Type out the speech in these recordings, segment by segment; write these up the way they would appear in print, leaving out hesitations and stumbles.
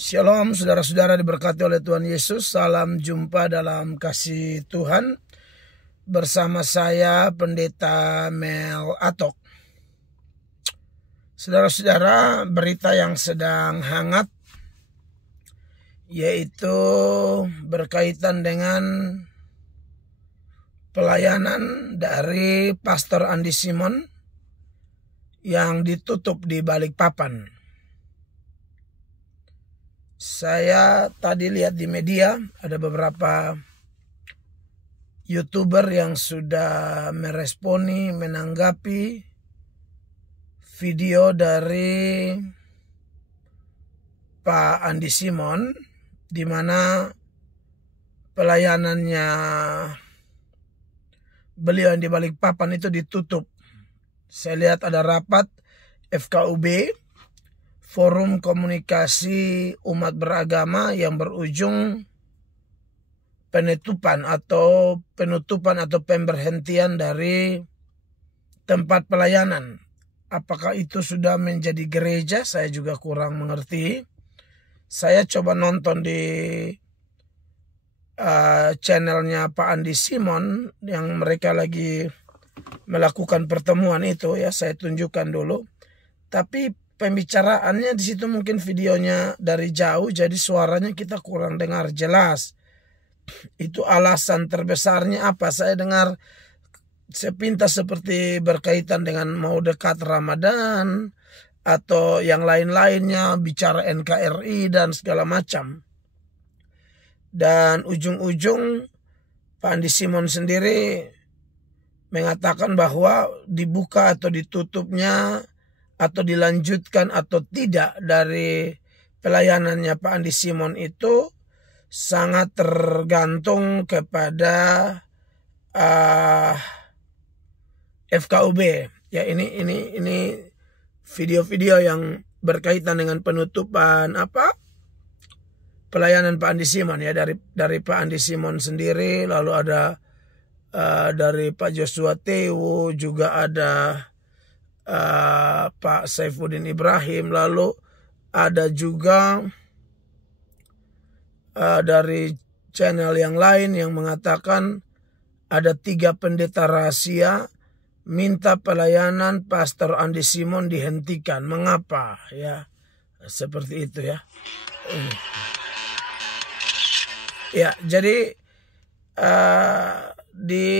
Shalom saudara-saudara diberkati oleh Tuhan Yesus. Salam jumpa dalam kasih Tuhan. Bersama saya Pendeta Mel Atok. Saudara-saudara, berita yang sedang hangat yaitu berkaitan dengan pelayanan dari Pastor Andi Simon yang ditutup di Balikpapan. Saya tadi lihat di media ada beberapa YouTuber yang sudah meresponi, menanggapi video dari Pak Andi Simon di mana pelayanannya beliau yang di Balikpapan itu ditutup. Saya lihat ada rapat FKUB, Forum Komunikasi Umat Beragama, yang berujung penutupan atau pemberhentian dari tempat pelayanan. Apakah itu sudah menjadi gereja? Saya juga kurang mengerti. Saya coba nonton di channelnya Pak Andi Simon yang mereka lagi melakukan pertemuan itu, ya saya tunjukkan dulu. Tapi pembicaraannya di situ mungkin videonya dari jauh, jadi suaranya kita kurang dengar jelas. Itu alasan terbesarnya apa? Saya dengar sepintas seperti berkaitan dengan mau dekat Ramadan atau yang lain-lainnya, bicara NKRI dan segala macam. Dan ujung-ujung Pak Andi Simon sendiri mengatakan bahwa dibuka atau ditutupnya atau dilanjutkan atau tidak dari pelayanannya Pak Andi Simon itu sangat tergantung kepada FKUB. Ya, ini video-video yang berkaitan dengan penutupan pelayanan Pak Andi Simon, ya, dari Pak Andi Simon sendiri, lalu ada dari Pak Joshua Tewu, juga ada Pak Saifuddin Ibrahim, lalu ada juga dari channel yang lain yang mengatakan ada 3 pendeta rahasia minta pelayanan Pastor Andi Simon dihentikan. Mengapa? Ya, seperti itu ya. Ya, jadi di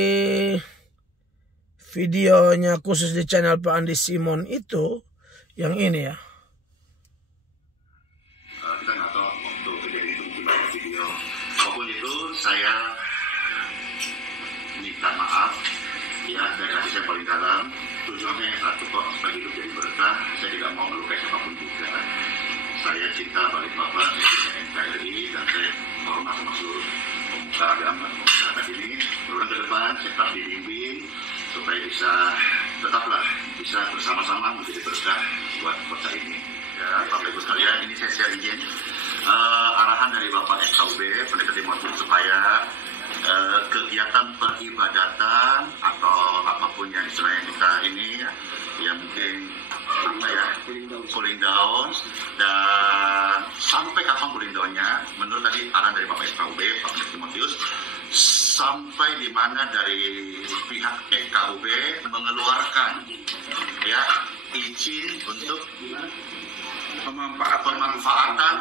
videonya khusus di channel Pak Andi Simon itu yang ini ya. Kita nggak tahu waktu kejadian itu mungkin banyak video. Apapun itu, saya minta maaf ya, dari hati saya paling dalam. Tujuannya satu kok, supaya hidup jadi berkah. Saya tidak mau melukai siapapun juga. Saya cinta Balikpapan, saya cinta NKRI, dan saya hormat sama seluruh pemuka agama masyarakat ini. Mudah-mudahan ke depan saya tetap dibimbing supaya tetaplah bisa bersama-sama menjadi berkah buat kota ini. Ya, Bapak Ibu sekalian, ini saya izin arahan dari Bapak FKUB, Pendeta Timotius, supaya kegiatan peribadatan atau apapun yang istilahnya kita ini ya mungkin cooling down, dan sampai kapan cooling downnya menurut tadi arahan dari Bapak FKUB, Pak Timotius, sampai di mana dari pihak FKUB mengeluarkan ya izin untuk pemanfaatan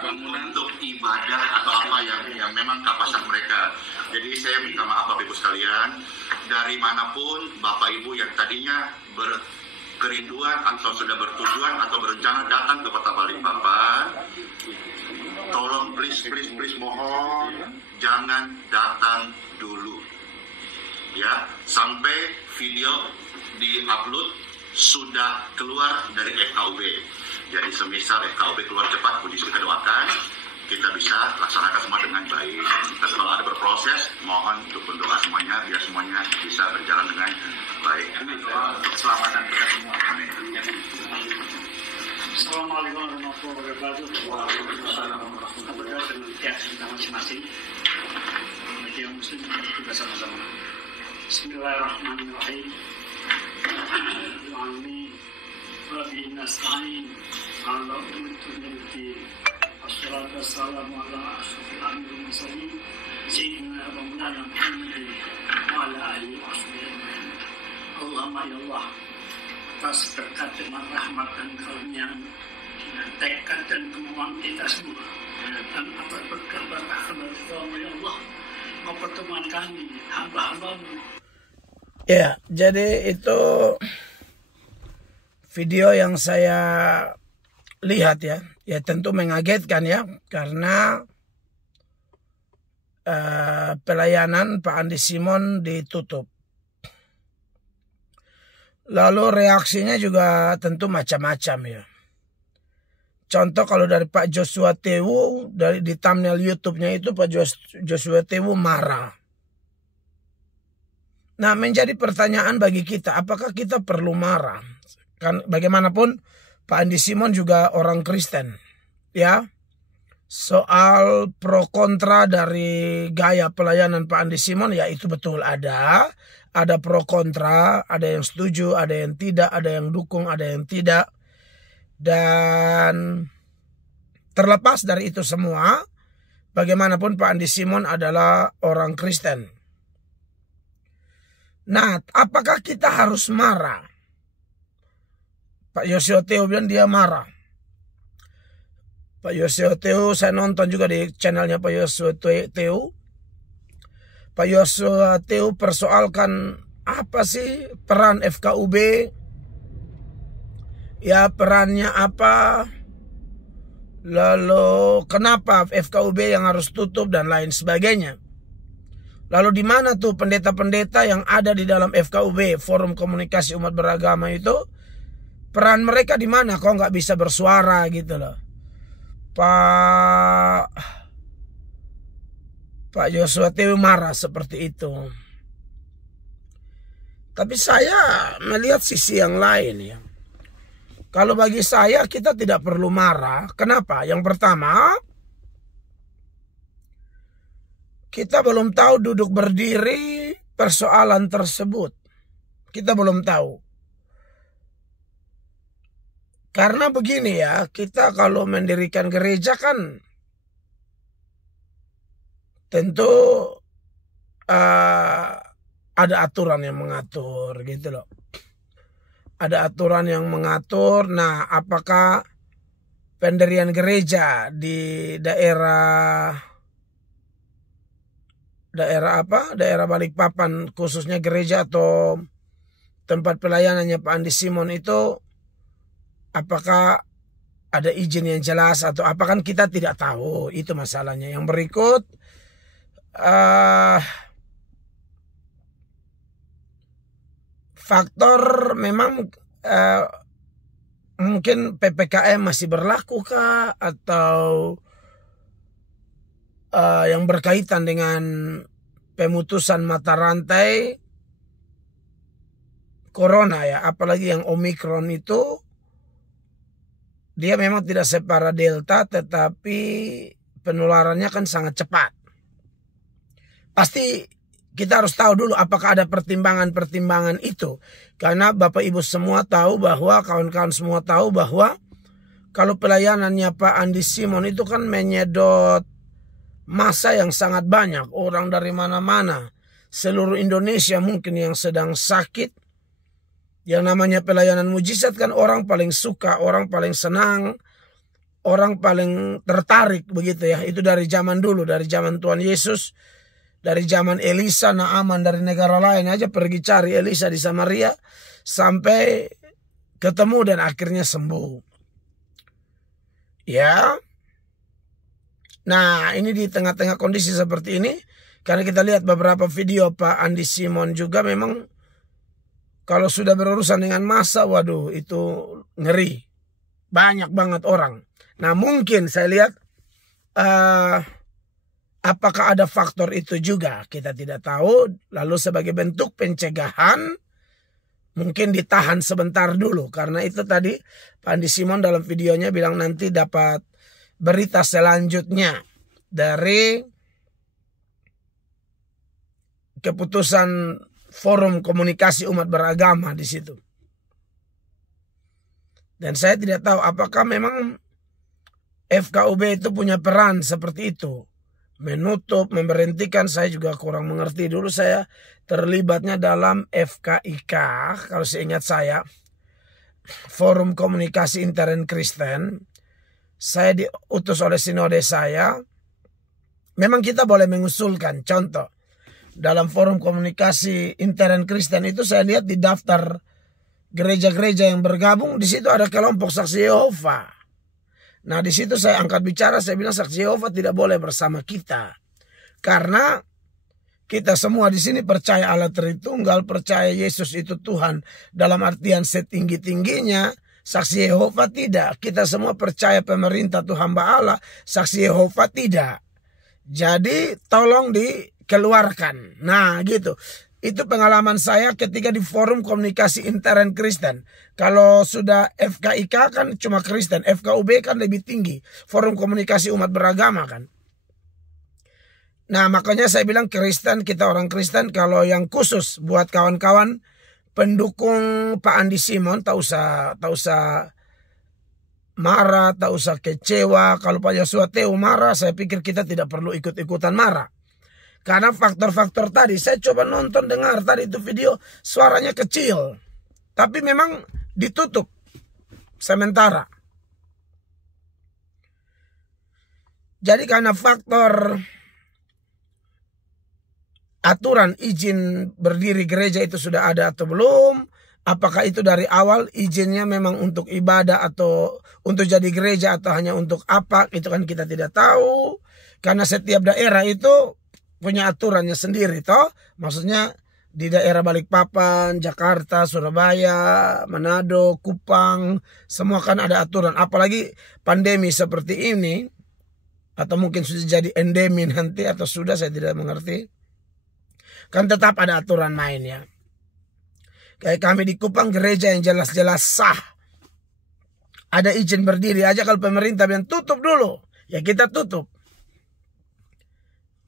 untuk ibadah atau apa yang memang kapasitas mereka. Jadi saya minta maaf Bapak Ibu sekalian, dari manapun Bapak Ibu yang tadinya berkerinduan atau sudah bertujuan atau berencana datang ke Kota Balikpapan, tolong please mohon jangan datang dulu ya sampai video di-upload sudah keluar dari FKUB. Jadi semisal FKUB keluar cepat, puji kita doakan kita bisa laksanakan semua dengan baik. Dan kalau ada berproses, mohon untuk berdoa semuanya biar semuanya bisa berjalan dengan baik. Untuk keselamatan kita semua. Amin. Assalamualaikum warahmatullahi wabarakatuh. Apa kabar dengan kita masing-masing? Bagi yang muslim kita sama-sama. Bismillahirrahmanirrahim. Amin. Rabbi nasta'in. على أمتي الصلاة والسلام على أشرف الأنبياء والمرسلين سيدنا مولانا محمد وعلى آله وصحبه أجمعين. Allahumma ya Allah, atas berkat dan rahmat dan karunia, tekad dan kemauan kita semua, dan atas berkat dan rahmat ya Allah, mempertemuan kami hamba-hambamu. Ya, jadi itu video yang saya lihat ya tentu mengagetkan ya, karena pelayanan Pak Andi Simon ditutup. Lalu reaksinya juga tentu macam-macam ya. Contoh kalau dari Pak Joshua Tewu, di thumbnail YouTube-nya itu Pak Joshua Tewu marah. Nah, menjadi pertanyaan bagi kita, apakah kita perlu marah? Kan bagaimanapun Pak Andi Simon juga orang Kristen, ya. Soal pro kontra dari gaya pelayanan Pak Andi Simon, ya itu betul ada pro kontra, ada yang setuju, ada yang tidak, ada yang dukung, ada yang tidak. Dan terlepas dari itu semua, bagaimanapun Pak Andi Simon adalah orang Kristen. Nah, apakah kita harus marah? Pak Joshua Tewu bilang dia marah. Pak Joshua Tewu, saya nonton juga di channelnya Pak Joshua Tewu. Pak Joshua Tewu persoalkan apa sih peran FKUB? Ya, perannya apa? Lalu kenapa FKUB yang harus tutup dan lain sebagainya. Lalu di mana tuh pendeta-pendeta yang ada di dalam FKUB, Forum Komunikasi Umat Beragama itu? Peran mereka di mana? Kok nggak bisa bersuara gitu loh. Pak Joshua Tewu marah seperti itu. Tapi saya melihat sisi yang lain ya. Kalau bagi saya kita tidak perlu marah. Kenapa? Yang pertama, kita belum tahu duduk berdiri persoalan tersebut. Kita belum tahu. Karena begini ya, kita kalau mendirikan gereja kan tentu ada aturan yang mengatur gitu loh. Ada aturan yang mengatur. Nah, apakah pendirian gereja di daerah Balikpapan, khususnya gereja atau tempat pelayanannya Pak Andi Simon itu, apakah ada izin yang jelas atau apa, kan kita tidak tahu. Itu masalahnya. Yang berikut, faktor memang mungkin PPKM masih berlaku kah, atau yang berkaitan dengan pemutusan mata rantai corona ya, apalagi yang Omikron itu dia memang tidak separah Delta, tetapi penularannya kan sangat cepat. Pasti kita harus tahu dulu apakah ada pertimbangan-pertimbangan itu. Karena Bapak Ibu semua tahu bahwa, kawan-kawan semua tahu bahwa kalau pelayanannya Pak Andi Simon itu kan menyedot massa yang sangat banyak. Orang dari mana-mana. Seluruh Indonesia mungkin yang sedang sakit. Yang namanya pelayanan mujizat kan orang paling suka, orang paling senang, orang paling tertarik begitu ya. Itu dari zaman dulu, dari zaman Tuhan Yesus, dari zaman Elisa, Naaman dari negara lain aja pergi cari Elisa di Samaria sampai ketemu dan akhirnya sembuh. Ya. Nah, ini di tengah-tengah kondisi seperti ini, karena kita lihat beberapa video Pak Andi Simon juga memang kalau sudah berurusan dengan massa, waduh itu ngeri. Banyak banget orang. Nah, mungkin saya lihat apakah ada faktor itu juga, kita tidak tahu. Lalu sebagai bentuk pencegahan mungkin ditahan sebentar dulu. Karena itu tadi Pak Andi Simon dalam videonya bilang nanti dapat berita selanjutnya dari keputusan Forum Komunikasi Umat Beragama di situ. Dan saya tidak tahu apakah memang FKUB itu punya peran seperti itu. Menutup, memberhentikan, saya juga kurang mengerti. Dulu saya terlibatnya dalam FKIK, kalau seingat saya. Forum Komunikasi Intern Kristen. Saya diutus oleh sinode saya. Memang kita boleh mengusulkan. Contoh, dalam Forum Komunikasi Intern Kristen itu saya lihat di daftar gereja-gereja yang bergabung, di situ ada kelompok Saksi Yehova. Nah, di situ saya angkat bicara, saya bilang Saksi Yehova tidak boleh bersama kita. Karena kita semua di sini percaya Allah Tritunggal, percaya Yesus itu Tuhan dalam artian setinggi-tingginya. Saksi Yehova tidak. Kita semua percaya pemerintah itu hamba Allah, Saksi Yehova tidak. Jadi tolong dikeluarkan. Nah, gitu. Itu pengalaman saya ketika di Forum Komunikasi Intern Kristen. Kalau sudah FKIK kan cuma Kristen, FKUB kan lebih tinggi. Forum Komunikasi Umat Beragama kan. Nah, makanya saya bilang Kristen, kita orang Kristen, kalau yang khusus buat kawan-kawan pendukung Pak Andi Simon, tak usah marah, tak usah kecewa. Kalau Pak Yosua Teu marah, saya pikir kita tidak perlu ikut-ikutan marah. Karena faktor-faktor tadi, saya coba nonton, dengar tadi itu video, suaranya kecil. Tapi memang ditutup sementara. Jadi karena faktor aturan izin berdiri gereja itu sudah ada atau belum, apakah itu dari awal izinnya memang untuk ibadah atau untuk jadi gereja atau hanya untuk apa, itu kan kita tidak tahu. Karena setiap daerah itu punya aturannya sendiri toh. Maksudnya di daerah Balikpapan, Jakarta, Surabaya, Manado, Kupang, semua kan ada aturan. Apalagi pandemi seperti ini, atau mungkin sudah jadi endemi nanti, atau sudah, saya tidak mengerti. Kan tetap ada aturan mainnya. Kayak kami di Kupang, gereja yang jelas-jelas sah, ada izin berdiri aja, kalau pemerintah bilang tutup dulu, ya kita tutup.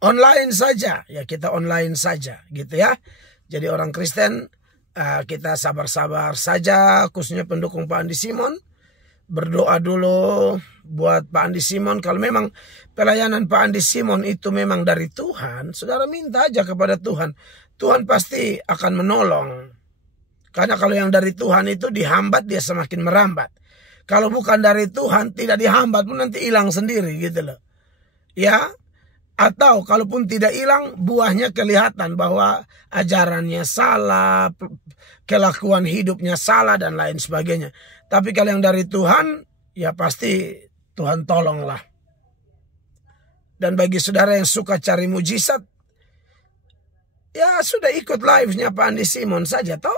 Online saja, ya kita online saja gitu ya. Jadi orang Kristen kita sabar-sabar saja, khususnya pendukung Pak Andi Simon. Berdoa dulu buat Pak Andi Simon. Kalau memang pelayanan Pak Andi Simon itu memang dari Tuhan, saudara minta aja kepada Tuhan. Tuhan pasti akan menolong. Karena kalau yang dari Tuhan itu dihambat, dia semakin merambat. Kalau bukan dari Tuhan, tidak dihambat pun nanti hilang sendiri gitu loh. Ya. Atau kalaupun tidak hilang, buahnya kelihatan bahwa ajarannya salah, kelakuan hidupnya salah, dan lain sebagainya. Tapi kalau yang dari Tuhan, ya pasti Tuhan tolonglah. Dan bagi saudara yang suka cari mujizat, ya sudah ikut live-nya Pak Andi Simon saja toh.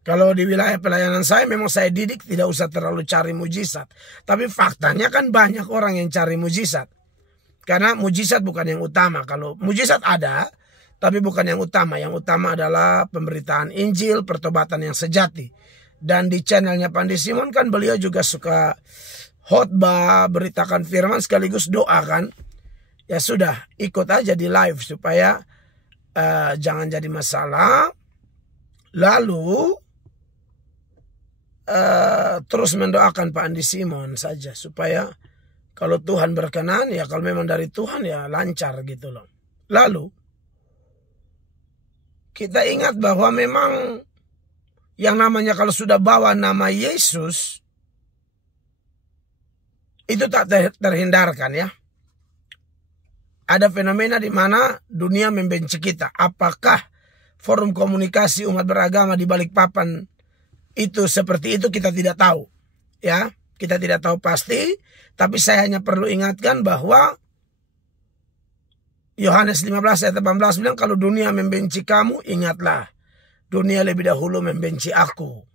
Kalau di wilayah pelayanan saya memang saya didik tidak usah terlalu cari mujizat. Tapi faktanya kan banyak orang yang cari mujizat. Karena mujizat bukan yang utama. Kalau mujizat ada, tapi bukan yang utama. Yang utama adalah pemberitaan Injil, pertobatan yang sejati. Dan di channelnya Pak Andi Simon kan beliau juga suka khotbah, beritakan firman sekaligus doa kan. Ya sudah, ikut aja di live supaya jangan jadi masalah. Lalu terus mendoakan Pak Andi Simon saja supaya kalau Tuhan berkenan, ya kalau memang dari Tuhan ya lancar gitu loh. Lalu kita ingat bahwa memang yang namanya kalau sudah bawa nama Yesus itu tak terhindarkan ya. Ada fenomena di mana dunia membenci kita. Apakah Forum Komunikasi Umat Beragama di Balikpapan itu seperti itu, kita tidak tahu. Ya, kita tidak tahu pasti. Tapi saya hanya perlu ingatkan bahwa Yohanes 15 ayat 18 bilang, kalau dunia membenci kamu, ingatlah, dunia lebih dahulu membenci aku.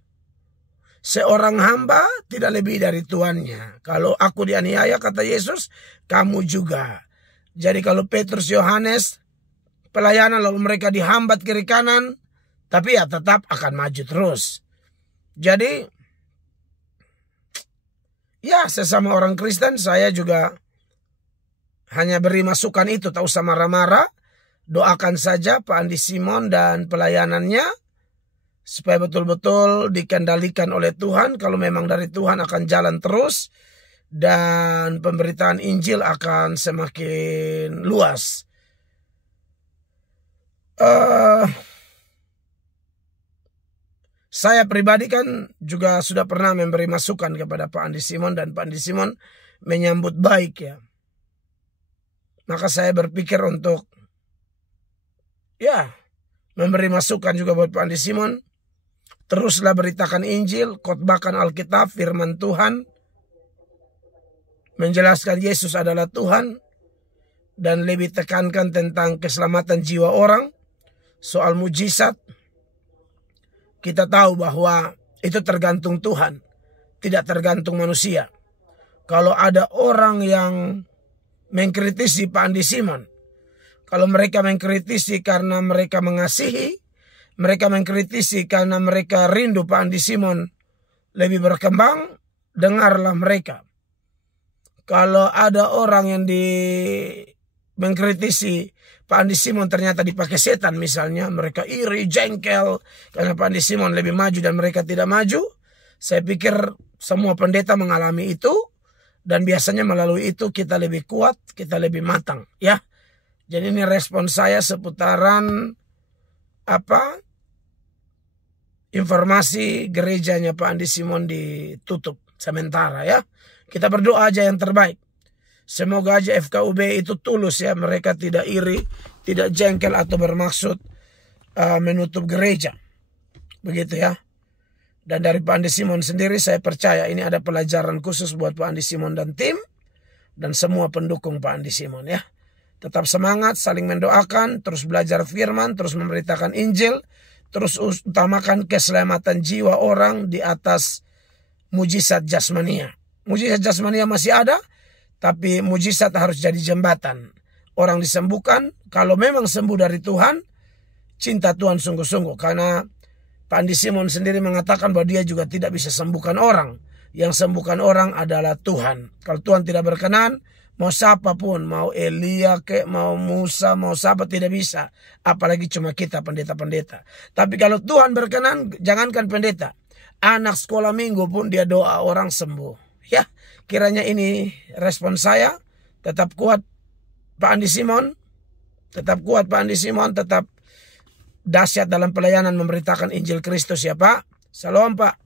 Seorang hamba tidak lebih dari tuannya. Kalau aku dianiaya, kata Yesus, kamu juga. Jadi kalau Petrus, Yohanes pelayanan lalu mereka dihambat kiri kanan, tapi ya tetap akan maju terus. Jadi ya sesama orang Kristen saya juga hanya beri masukan itu, tak usah marah-marah. Doakan saja Pak Andi Simon dan pelayanannya supaya betul-betul dikendalikan oleh Tuhan. Kalau memang dari Tuhan akan jalan terus dan pemberitaan Injil akan semakin luas. Saya pribadi kan juga sudah pernah memberi masukan kepada Pak Andi Simon dan Pak Andi Simon menyambut baik ya. Maka saya berpikir untuk memberi masukan juga buat Pak Andi Simon. Teruslah beritakan Injil, khotbahkan Alkitab, firman Tuhan, menjelaskan Yesus adalah Tuhan, dan lebih tekankan tentang keselamatan jiwa orang. Soal mujizat, kita tahu bahwa itu tergantung Tuhan, tidak tergantung manusia. Kalau ada orang yang mengkritisi Pak Andi Simon, kalau mereka mengkritisi karena mereka mengasihi, mereka mengkritisi karena mereka rindu Pak Andi Simon lebih berkembang, dengarlah mereka. Kalau ada orang yang mengkritisi Pak Andi Simon ternyata dipakai setan misalnya, mereka iri, jengkel karena Pak Andi Simon lebih maju dan mereka tidak maju. Saya pikir semua pendeta mengalami itu, dan biasanya melalui itu kita lebih kuat, kita lebih matang ya. Jadi ini respon saya seputaran informasi gerejanya Pak Andi Simon ditutup sementara ya. Kita berdoa aja yang terbaik. Semoga aja FKUB itu tulus ya. Mereka tidak iri, tidak jengkel atau bermaksud menutup gereja. Begitu ya. Dan dari Pak Andi Simon sendiri saya percaya ini ada pelajaran khusus buat Pak Andi Simon dan tim. Dan semua pendukung Pak Andi Simon ya. Tetap semangat, saling mendoakan, terus belajar firman, terus memberitakan Injil. Terus utamakan keselamatan jiwa orang di atas mujizat jasmania. Mujizat jasmania masih ada, tapi mujizat harus jadi jembatan. Orang disembuhkan, kalau memang sembuh dari Tuhan, cinta Tuhan sungguh-sungguh. Karena Pak Andi Simon sendiri mengatakan bahwa dia juga tidak bisa sembuhkan orang. Yang sembuhkan orang adalah Tuhan. Kalau Tuhan tidak berkenan, mau siapapun, mau Elia, mau Musa, mau siapa tidak bisa. Apalagi cuma kita pendeta-pendeta. Tapi kalau Tuhan berkenan, jangankan pendeta. Anak sekolah minggu pun dia doa orang sembuh. Ya, kiranya ini respon saya. Tetap kuat Pak Andi Simon. Tetap kuat Pak Andi Simon. Tetap dahsyat dalam pelayanan memberitakan Injil Kristus ya Pak. Salam Pak.